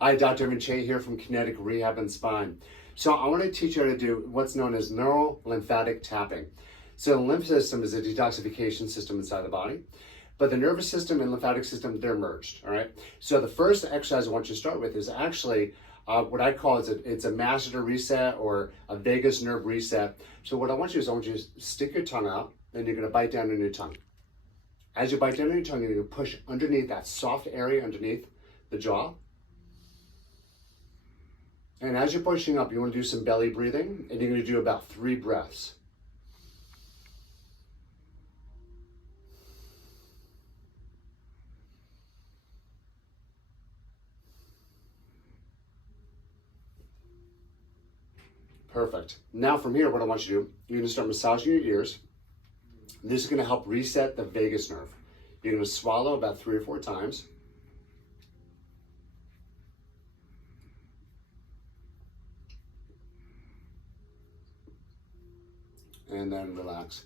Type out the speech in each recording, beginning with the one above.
Hi, Dr. Evan Che here from Kinetic Rehab and Spine. So I want to teach you how to do what's known as neural lymphatic tapping. So the lymph system is a detoxification system inside the body, but the nervous system and lymphatic system, they're merged, all right? So the first exercise I want you to start with is actually what I call it's a masseter reset or a vagus nerve reset. So what I want you to stick your tongue out and you're gonna bite down on your tongue. As you bite down on your tongue, you're gonna push underneath that soft area underneath the jaw. And as you're pushing up, you want to do some belly breathing, and you're going to do about 3 breaths. Perfect. Now from here, what I want you to do, you're going to start massaging your ears. This is going to help reset the vagus nerve. You're going to swallow about 3 or 4 times. And then relax.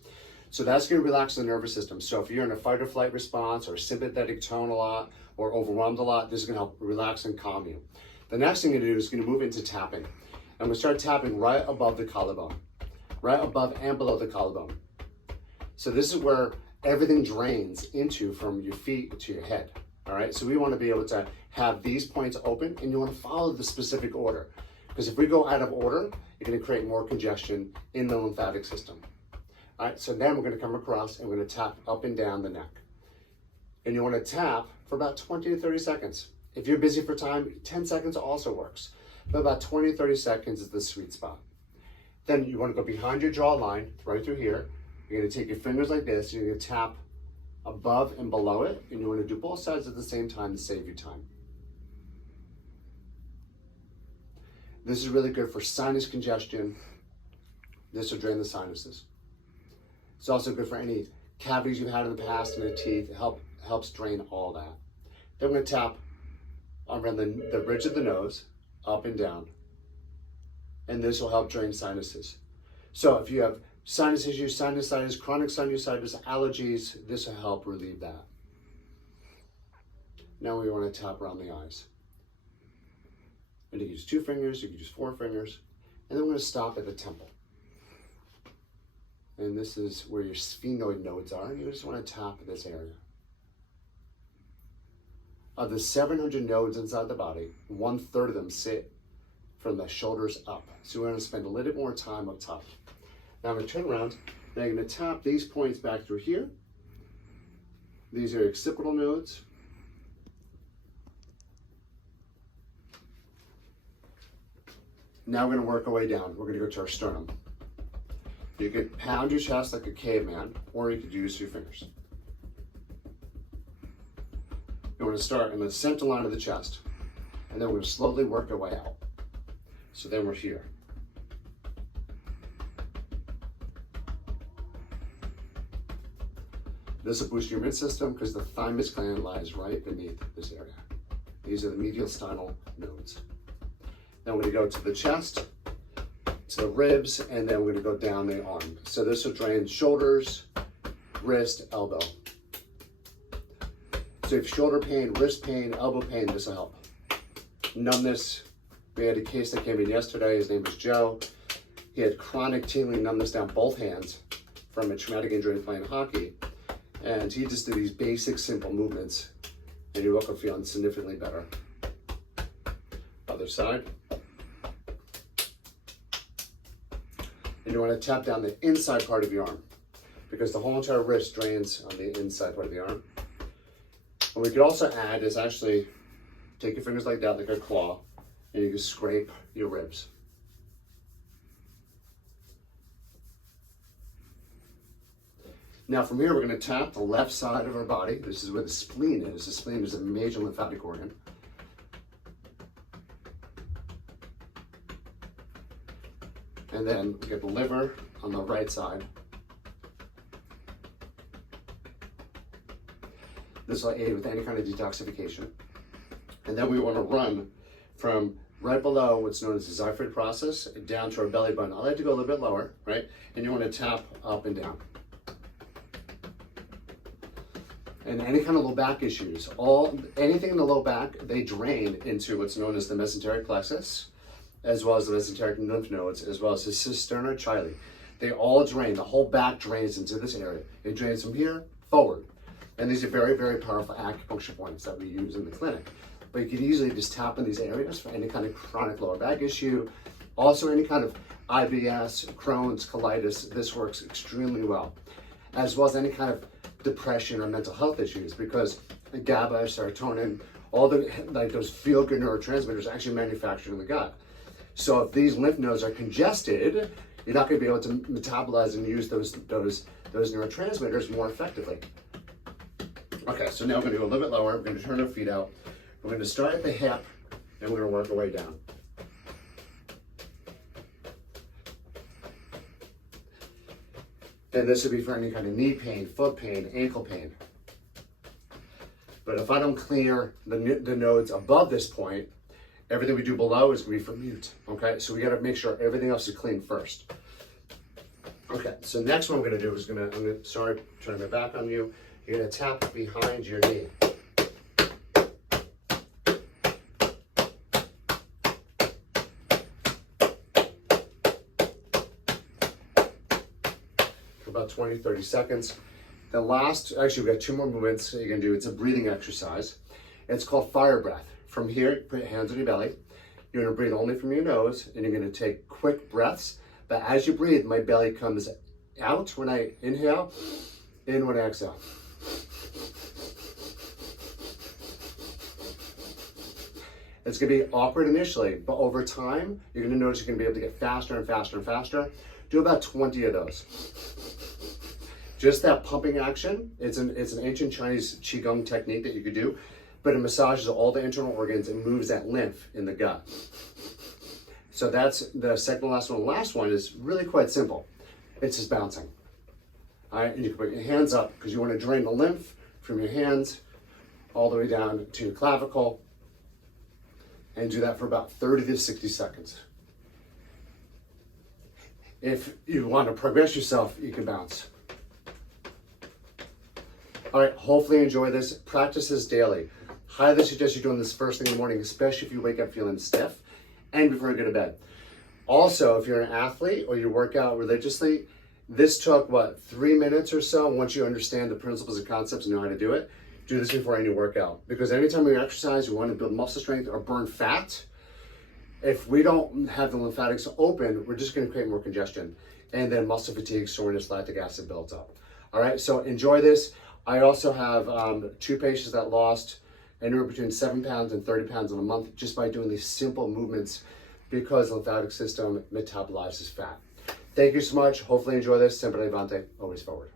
So that's going to relax the nervous system. So if you're in a fight or flight response or sympathetic tone a lot or overwhelmed a lot, this is going to help relax and calm you. The next thing you're going to do is going to move into tapping. And we start tapping right above the collarbone, right above and below the collarbone. So this is where everything drains into from your feet to your head. All right. So we want to be able to have these points open, and you want to follow the specific order. Because if we go out of order, you're going to create more congestion in the lymphatic system. All right, so then we're going to come across and we're going to tap up and down the neck. And you want to tap for about 20 to 30 seconds. If you're busy for time, 10 seconds also works. But about 20 to 30 seconds is the sweet spot. Then you want to go behind your jawline, right through here. You're going to take your fingers like this, and you're going to tap above and below it. And you want to do both sides at the same time to save you time. This is really good for sinus congestion. This will drain the sinuses. It's also good for any cavities you've had in the past in the teeth. It helps drain all that. Then we're going to tap around the bridge of the nose, up and down. And this will help drain sinuses. So if you have sinus issues, sinusitis, chronic sinusitis, allergies, this will help relieve that. Now we want to tap around the eyes. And you can use 2 fingers, you can use 4 fingers, and then we're going to stop at the temple. And this is where your sphenoid nodes are, and you just want to tap this area. Of the 700 nodes inside the body, 1/3 of them sit from the shoulders up. So we're going to spend a little bit more time up top. Now I'm going to turn around, and I'm going to tap these points back through here. These are occipital nodes. Now we're going to work our way down. We're going to go to our sternum. You could pound your chest like a caveman, or you could use your fingers. You want to start in the center line of the chest, and then we're going to slowly work our way out. So then we're here. This will boost your immune system because the thymus gland lies right beneath this area. These are the mediastinal nodes. Then we're going to go to the chest, to the ribs, and then we're going to go down the arm. So this will drain shoulders, wrist, elbow. So if shoulder pain, wrist pain, elbow pain, this will help. Numbness. We had a case that came in yesterday. His name was Joe. He had chronic tingling numbness down both hands from a traumatic injury playing hockey. And he just did these basic, simple movements, and he woke up feeling significantly better. Other side. And you want to tap down the inside part of your arm because the whole entire wrist drains on the inside part of the arm. What we could also add is actually take your fingers like that, like a claw, and you can scrape your ribs. Now from here, we're going to tap the left side of our body. This is where the spleen is. The spleen is a major lymphatic organ. And then we get the liver on the right side. This will aid with any kind of detoxification. And then we want to run from right below what's known as the xiphoid process down to our belly button. I like to go a little bit lower, right? And you want to tap up and down. and any kind of low back issues, anything in the low back, they drain into what's known as the mesenteric plexus, as well as the mesenteric lymph nodes, as well as the cisterna chyli. They all drain. The whole back drains into this area. It drains from here forward. And these are very, very powerful acupuncture points that we use in the clinic. But you can easily just tap in these areas for any kind of chronic lower back issue. Also, any kind of IBS, Crohn's, colitis, this works extremely well. As well as any kind of depression or mental health issues, because GABA, serotonin, all the those feel-good neurotransmitters are actually manufactured in the gut. So if these lymph nodes are congested, you're not going to be able to metabolize and use those neurotransmitters more effectively. Okay, so now we're going to go a little bit lower. We're going to turn our feet out. We're going to start at the hip, and we're going to work our way down. And this would be for any kind of knee pain, foot pain, ankle pain. But if I don't clear the nodes above this point, everything we do below is going to be for mute. Okay, so we got to make sure everything else is clean first. Okay, so next one I'm going to do is sorry, turn my back on you. You're going to tap behind your knee. About 20, 30 seconds. The last, actually we've got 2 more movements you can do. It's a breathing exercise. It's called fire breath. From here, put your hands on your belly. You're gonna breathe only from your nose, and you're gonna take quick breaths. But as you breathe, my belly comes out when I inhale, in when I exhale. It's gonna be awkward initially, but over time, you're gonna notice you're gonna be able to get faster and faster and faster. Do about 20 of those. Just that pumping action, it's an ancient Chinese Qigong technique that you could do, but it massages all the internal organs and moves that lymph in the gut. So that's the second to last one. The last one is really quite simple. It's just bouncing. All right, and you can put your hands up because you want to drain the lymph from your hands all the way down to your clavicle, and do that for about 30 to 60 seconds. If you want to progress yourself, you can bounce. All right, hopefully you enjoy this. Practice this daily. Highly suggest you doing this first thing in the morning, especially if you wake up feeling stiff and before you go to bed. Also, if you're an athlete or you work out religiously, this took, 3 minutes or so. Once you understand the principles and concepts and know how to do it, do this before any workout. Because anytime we exercise, we want to build muscle strength or burn fat. If we don't have the lymphatics open, we're just going to create more congestion, and then muscle fatigue, soreness, lactic acid builds up. All right, so enjoy this. I also have 2 patients that lost anywhere between 7 pounds and 30 pounds in a month just by doing these simple movements, because the lymphatic system metabolizes fat. Thank you so much. Hopefully enjoy this. Sempre Levante, always forward.